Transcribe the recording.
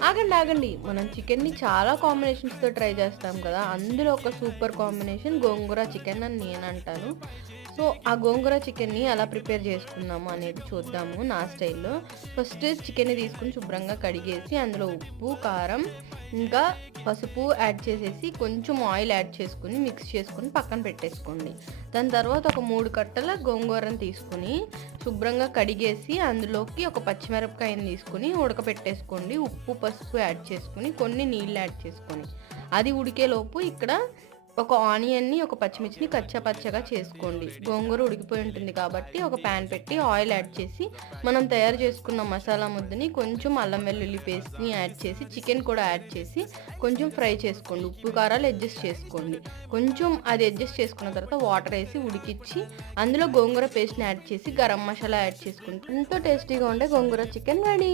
ఆగండి. ఆగండి. మనం చికెన్‌ని చాలా కాంబినేషన్స్‌తో ట్రై చేస్తాం కదా! అందులో ఒక సూపర్ కాంబినేషన్ గోంగూర చికెన్ అని నేనంటాను. సో, ఆ గోంగూర చికెన్‌ని ఎలా ప్రిపేర్ చేసుకుందాము అనేది చూద్దాము నా స్టైల్‌లో. ఫస్ట్ చికెన్‌ని తీసుకొని శుభ్రంగా కడిగేసి అందులో ఉప్పు, కారం, ఇంకా పసుపు యాడ్ చేసేసి కొంచెం ఆయిల్ యాడ్ చేసుకొని మిక్స్ చేసుకొని పక్కన పెట్టేసుకోండి. దాని తర్వాత ఒక 3 కట్టల గోంగూరను తీసుకొని శుభ్రంగా కడిగేసి అందులోకి ఒక పచ్చిమిరపకాయని తీసుకొని ఉడకపెట్టేసుకోండి. ఉప్పు, పసుపు యాడ్ చేసుకొని కొన్ని నీళ్ళు యాడ్ చేసుకొని. అది ఉడికేలోపు ఇక్కడ ఒక ఆనియన్‌ని, ఒక పచ్చిమిర్చిని కచ్చా పచ్చగా చేసుకోండి. గోంగూర ఉడికిపోయి ఉంటుంది కాబట్టి ఒక పాన్ పెట్టి ఆయిల్ యాడ్ చేసి మనం తయారు చేసుకున్న మసాలా ముద్దని కొంచెం అల్లం వెల్లుల్లి పేస్ట్‌ని యాడ్ చేసి చికెన్ కూడా యాడ్ చేసి కొంచెం ఫ్రై చేసుకోండి. ఉప్పు, కారాలు అడ్జస్ట్ చేసుకోండి. కొంచెం అది అడ్జస్ట్ చేసుకున్న తర్వాత వాటర్ ఏసి ఉడికిచ్చి అందులో గోంగూర పేస్ట్‌ని యాడ్ చేసి గరం మసాలా యాడ్ చేసుకుంటే ఎంతో టేస్టీగా ఉండే గోంగూర చికెన్ రెడీ.